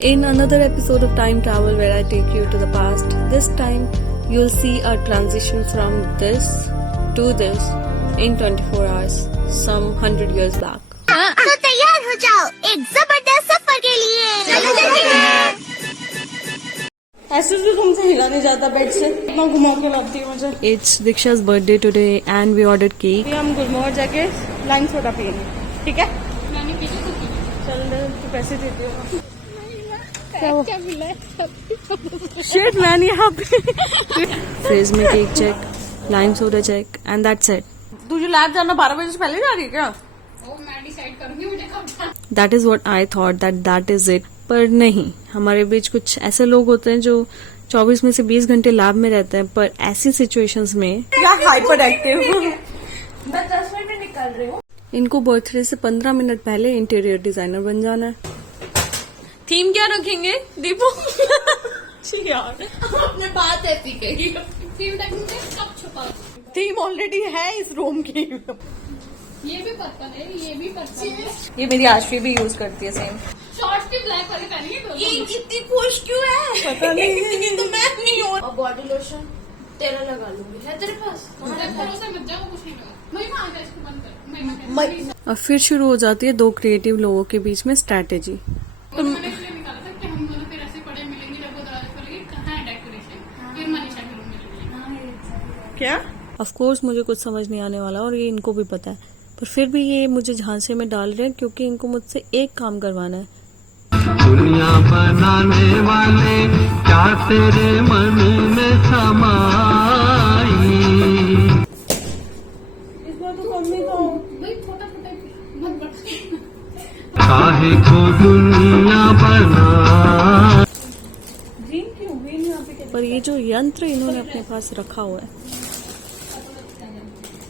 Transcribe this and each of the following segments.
In another episode of Time Travel where I take you to the past, this time you'll see a transition from this to this in 24 hours, some 100 years back. तो तैयार हो जाओ एक जबरदस्त सफर के लिए। चलो चलो ऐसे भी तुमसे हिला नहीं जाता बेड से, इतना घुमा के लाती है मुझे। It's Diksha's birthday today and we ordered cake. अभी हम गुलमोहर जाके लाइम सोडा पियेंगे, ठीक है? चल तू पैसे देती हो। Shit man, यहाँ पे फ्रिज में cake check, lime soda check and that's it. तुझे लैब जाना 12 बजे से पहले जा रही है क्या? That is what I thought that is it. पर नहीं, हमारे बीच कुछ ऐसे लोग होते हैं जो 24 में से 20 घंटे लैब में रहते हैं, पर ऐसी सिचुएशंस में क्या हाइपर एक्टिव। मैं 10 मिनट में निकल रही हूँ। इनको बर्थडे से 15 मिनट पहले इंटीरियर डिजाइनर बन जाना है। थीम क्या रखेंगे दीपू? यार आपने बात ऐसी कही। थीम ऑलरेडी है इस रूम की। ये भी पर्पल है, ये भी पर्पल है। ये मेरी आश्वी भी यूज करती है सेम। शॉर्ट्स भी ब्लैक वाले पहनेंगे। ये इतनी खुश क्यों है? पता नहीं। तो मैं नहीं हूँ। और बॉडी लोशन तेरा लगा लूंगी, है तेरे पास? भरोसा मत जाओ, कुछ नहीं लगा। महिमा आ गया, इसको बंद कर। और फिर शुरू हो जाती है दो क्रिएटिव लोगों के बीच में स्ट्रैटेजी। मैंने इसलिए निकाला था कि हम दोनों फिर ऐसे पड़े मिलेंगे, जब वो दरवाजे खोलेंगे कहाँ है डेकोरेशन, फिर मनीषा के रूम में मिलेंगे। क्या? ऑफ कोर्स मुझे कुछ समझ नहीं आने वाला और ये इनको भी पता है, पर फिर भी ये मुझे झांसे में डाल रहे हैं क्योंकि इनको मुझसे एक काम करवाना है। दुनिया बनाने वाले क्या तेरे मन में समाई। इस बार तो मम्मी को भाई छोटा छोटा मत बढ़ा। काहे को दुनिया बना। ग्रीन क्यों? ग्रीन यहाँ पे पर ये जो यंत्र इन्होंने अपने पास रखा हुआ है,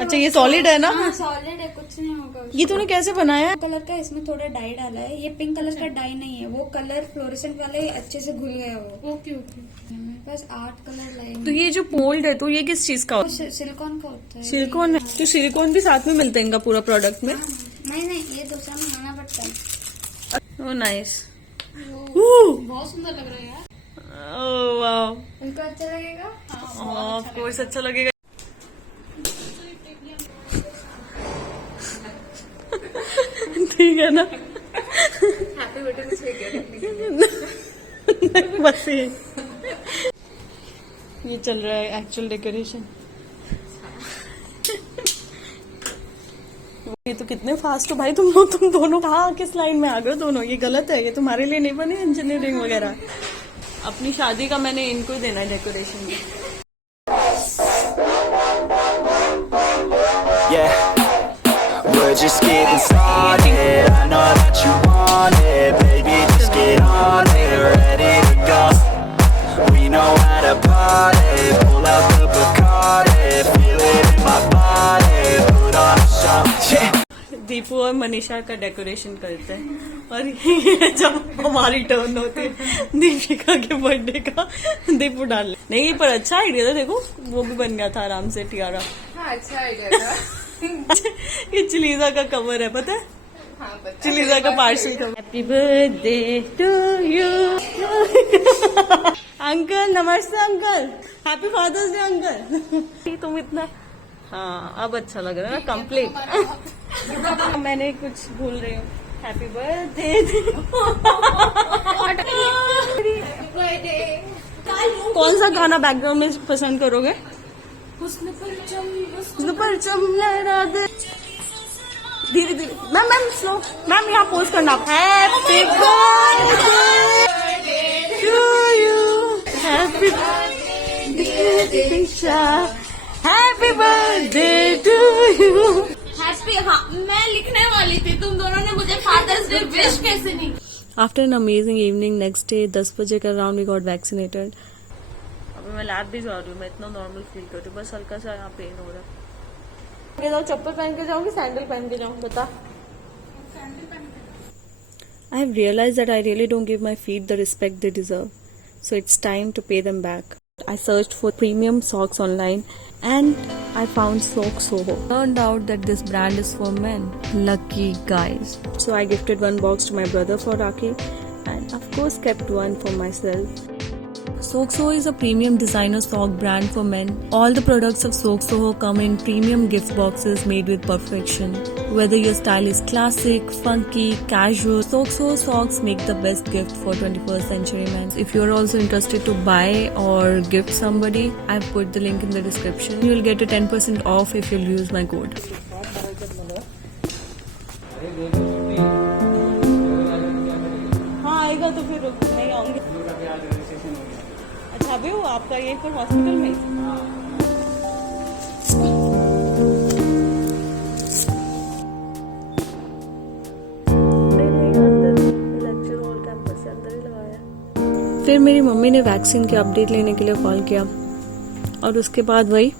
अच्छा ये सॉलिड है ना? सॉलिड है, कुछ नहीं होगा। ये तूने कैसे बनाया? कलर का इसमें थोड़ा डाई डाला है। ये पिंक कलर का डाई नहीं है, वो कलर फ्लोरेसेंट वाले अच्छे से घुल गया वो। Okay okay. मेरे पास 8 कलर लाए तो ये जो मोल्ड है तो ये किस चीज का होता है? सिलिकॉन का होता है। सिलिकॉन है। तो सिलिकॉन भी साथ में मिलता है इनका पूरा प्रोडक्ट में? नहीं नहीं, ये दूसरा मंगाना पड़ता है। Oh nice. बहुत सुंदर लग रहा है यार। Oh wow. उनको अच्छा लगेगा। ऑफ कोर्स अच्छा लगेगा। ठीक है ना? हैप्पी बर्थडे कुछ बस ये चल रहा है एक्चुअल डेकोरेशन। ये तो कितने फास्ट हो भाई तुम दोनों। कहाँ किस लाइन में आ गए दोनों? ये गलत है, ये तुम्हारे लिए नहीं बने इंजीनियरिंग वगैरह। अपनी शादी का मैंने इनको ही देना है decoration. Yeah, we're just getting started. I know that you want it, baby. Just get on it, ready to go. We know how to party. Pull out the Bacardi, feel it in my body. Put on a show. Yeah. Deepu और मनीषा का decoration करते हैं और ये जब हमारी turn होती है दीपिका के बर्थडे का दीपू डाल ले। नहीं पर अच्छा आइडिया था, देखो वो भी बन गया था आराम से टियारा। हाँ, अच्छा आइडिया था। ये चिलीजा का कवर है, पता है? हाँ, पता है। चिलीजा का parcel cover. Happy birthday to you uncle. नमस्ते uncle. Happy father's day uncle. तुम इतना, हाँ अब अच्छा लग रहा है ना, कंप्लीट। मैंने कुछ भूल रही हूँ। Happy birthday. कौन सा गाना बैकग्राउंड में पसंद करोगे? हुस्न परचम लहरा दे। धीरे धीरे मैम स्लो मैम, यहाँ पोस्ट करना। Happy birthday to you, happy happy birthday to you. Happy, हाँ मैं लिखने वाली थी, तुम दोनों ने मुझे फादर्स डे विश कैसे नहीं। After an amazing evening next day 10 बजे का अराउंड वी गॉट वैक्सीनेटेड। अभी मैं लैब भी जा रही हूँ, मैं इतना नॉर्मल फील करती हूँ, बस हल्का सा यहाँ पेन हो रहा है। जाओ चप्पल पहन के जाऊँ कि सैंडल पहन के जाऊँ, बता। I have realized that I really don't give my feet the respect they deserve, so it's time to pay them back. I searched for premium socks online and I found Sock Soho. Turned out that this brand is for men. Lucky guys. So I gifted one box to my brother for Rakhi and of course kept one for myself. Soxo is a premium designer sock brand for men. All the products of Soxo come in premium gift boxes made with perfection. Whether your style is classic, funky, casual, Soxo socks make the best gift for 21st century men. If you are also interested to buy or gift somebody, I've put the link in the description. You will get a 10% off if you'll use my code. हाँ आएगा तो फिर नहीं आऊंगी। अच्छा अभी हो आपका ये पर हॉस्पिटल में? फिर मेरी मम्मी ने वैक्सीन के अपडेट लेने के लिए कॉल किया और उसके बाद वही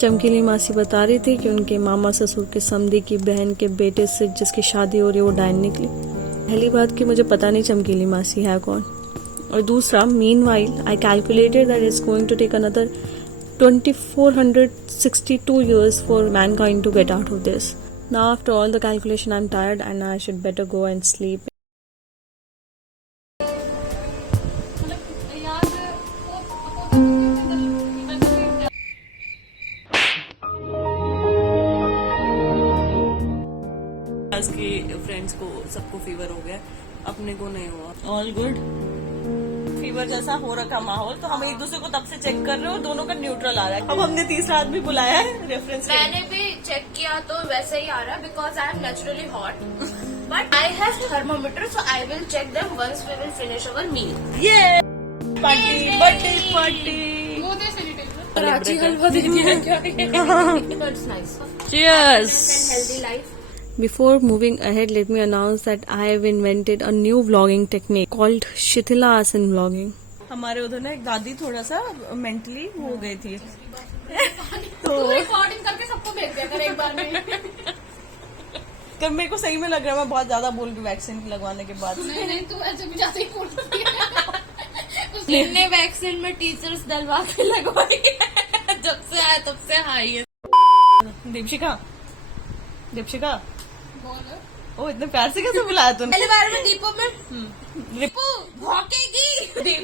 चमकीली मासी बता रही थी कि उनके मामा ससुर के समधी की बहन के बेटे से जिसकी शादी हो रही है वो डायन निकली। पहली बात कि मुझे पता नहीं चमकीली मासी है कौन, और दूसरा meanwhile I calculated that it's going to take another 2462 years for mankind to get out of this. Now after all the calculation I'm tired and I should better go and sleep. की friends को सबको fever हो गया, अपने को नहीं हुआ। All good. Fever जैसा हो रखा माहौल, तो हम एक दूसरे को तब से चेक कर रहे हो, दोनों का न्यूट्रल आ रहा है। अब हमने तीसरा आदमी बुलाया है रेफरेंस। मैंने भी चेक किया तो वैसे ही आ रहा है because I am naturally hot, but I have thermometer so I will check them once we will finish our meal. ये पार्टी, बर्थडे पार्टी। वो दे सैनिटाइजर। कराची हलवा दे दिया क्या? It's nice. Cheers! Healthy life. Before moving ahead, let me announce that I have invented a new vlogging technique called Shithila Asan vlogging. हमारे उधर ना एक दादी थोड़ा सा मेंटली हो गई थी, तो रिकॉर्डिंग करके सबको भेज दिया कर एक बार में। कर मेरे को सही में लग रहा है मैं बहुत ज्यादा बोल रही हूँ वैक्सीन लगवाने के बाद। नहीं तू ऐसे भी जाते ही बोल रही है। इनने वैक्सीन में टीचर्स डलवा के लगवाई है। जब से आया तब से हाई है। दीपशिका, दीपशिका बोल। ओ इतने प्यार से कैसे बुलाया तूने? पहले बार में दीपू में दीपू भौंकेगी।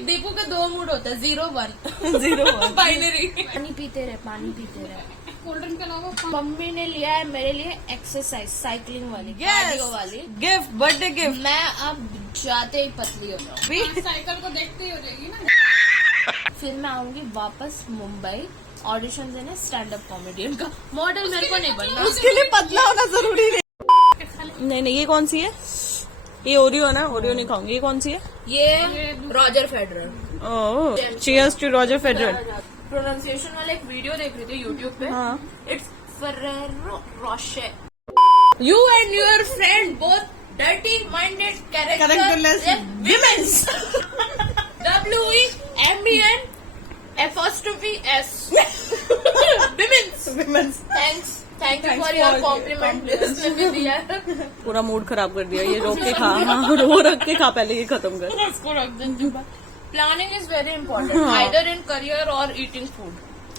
दीपू का दो मूड होता है, 0-1 0-1 बाइनरी। पानी पीते रहे, पानी पीते रहे। कोल्ड ड्रिंक के अलावा मम्मी ने लिया है मेरे लिए एक्सरसाइज, साइकिलिंग वाली, कार्डियो वाली गिफ्ट, बर्थडे गिफ्ट। मैं अब जाते ही पतली हो जाऊँ। साइकिल को देखते ही हो जाएगी ना। फिर मैं आऊंगी वापस मुंबई ऑडिशन देने स्टैंड अप कॉमेडियन का। मॉडल मेरे को नहीं बनना, उसके लिए पतला होना जरूरी नहीं। नहीं ये कौन सी है? ये ओरियो है ना? ओरियो नहीं खाऊंगी। ये कौन सी है? ये Roger Federer. Oh cheers to Roger Federer. Pronunciation वाला एक वीडियो देख रही थी यूट्यूब पे। हाँ। It's Ferrero Rocher. You and your friend both dirty minded Characterless women's. WEMEN_S. Women's. Thank you for your compliment. इसने भी दिया है। पूरा मूड खराब कर दिया। ये रोक के खा, हाँ रो रख के खा, पहले ये खत्म कर। इसको रख दीजिए। Planning is very important, either in career or eating food,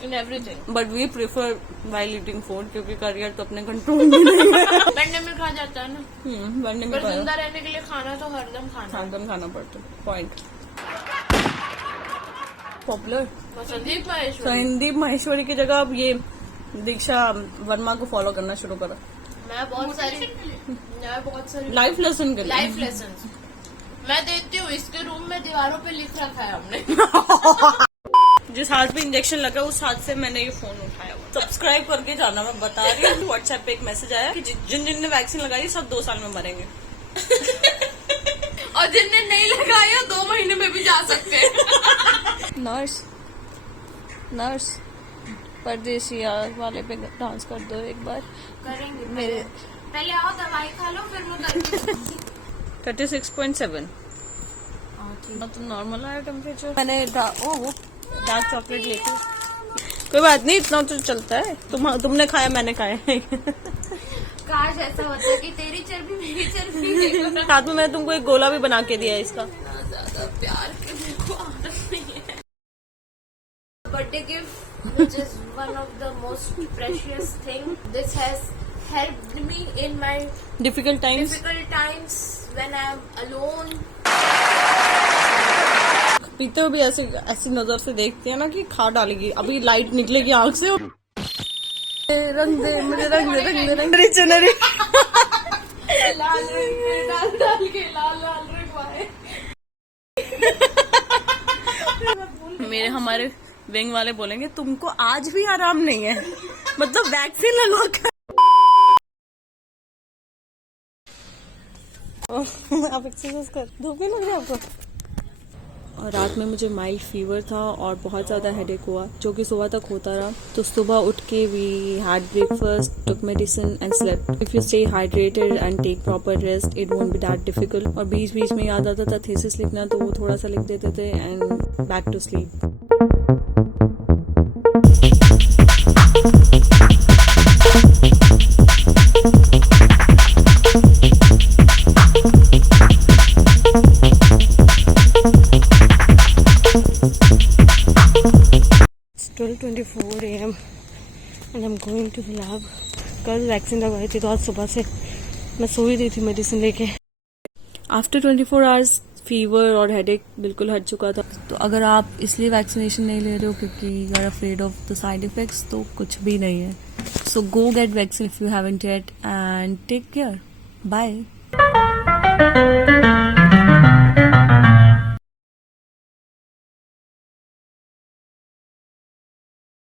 in everything. But we prefer while eating food क्योंकि करियर तो अपने कंट्रोल में नहीं है। बनने में खा जाता है ना, बनने में पर जिंदा रहने के लिए खाना तो हरदम खाना। खाना खाना पड़ता है। पॉइंट। पॉपुलर संदीप महेश्वरी। संदीप माहेश्वरी की जगह अब ये दीक्षा वर्मा को फॉलो करना शुरू करो। मैं बहुत सारी लाइफ लेसन के लिए। लाइफ लेसन मैं देती हूँ। इसके रूम में दीवारों पे लिख रखा है हमने। जिस हाथ पे इंजेक्शन लगा उस हाथ से मैंने ये फोन उठाया हुआ। सब्सक्राइब करके जाना, मैं बता रही हूँ। व्हाट्सएप पे एक मैसेज आया कि जिन ने वैक्सीन लगाई सब 2 साल में मरेंगे। और जिनने नहीं लगाया 2 महीने में भी जा सकते हैं। नर्स परदेसी वाले पे डांस कर दो एक बार। करेंगे मेरे। पहले आओ दवाई खा लो फिर मैं करती हूँ। 36.7 तो नॉर्मल आया टेम्परेचर। मैंने वो डार्क चॉकलेट लेके। कोई बात नहीं, इतना तो चलता है। तुमने खाया, मैंने खाया। काश ऐसा होता कि तेरी चर्बी मेरी चर्बी। साथ में मैंने तुमको एक गोला भी बना के दिया है इसका। ज्यादा प्यार करने को आदत नहीं है। Birthday gift which is one of the most precious thing. This has helped me in my difficult times. difficult times when I'm alone. पीते हुए भी ऐसी नजर से देखते हैं ना कि खा डालेगी. अभी लाइट निकलेगी आंख से. रंग दे मुझे, रंग दे मेरी चुनरी. लाल रंग डाल के लाल रंगवाए. मेरे हमारे विंग वाले बोलेंगे तुमको आज भी आराम नहीं है, मतलब वैक्सीन लगवा कर. आप एक्सरसाइज कर. धूप नहीं लग रही आपको? और रात में मुझे माइल्ड फीवर था और बहुत ज़्यादा हेडेक हुआ, जो कि सुबह तक होता रहा. तो सुबह उठ के we had breakfast, took medicine and slept. If you stay hydrated and take proper rest, it won't be that difficult. और बीच बीच में याद आता था थीसिस लिखना, तो वो थोड़ा सा लिख देते थे and back to sleep. It's 12:24 AM and I'm going to the lab. कल वैक्सीन लगवाई थी तो आज सुबह से मैं सो ही रही थी मेडिसिन लेके. आफ्टर 24 आवर्स फीवर और हेडेक बिल्कुल हट चुका था. तो अगर आप इसलिए वैक्सीनेशन नहीं ले रहे हो क्योंकि you are afraid of the side effects, तो कुछ भी नहीं है. So go get vaccine if you haven't yet and take care. Bye.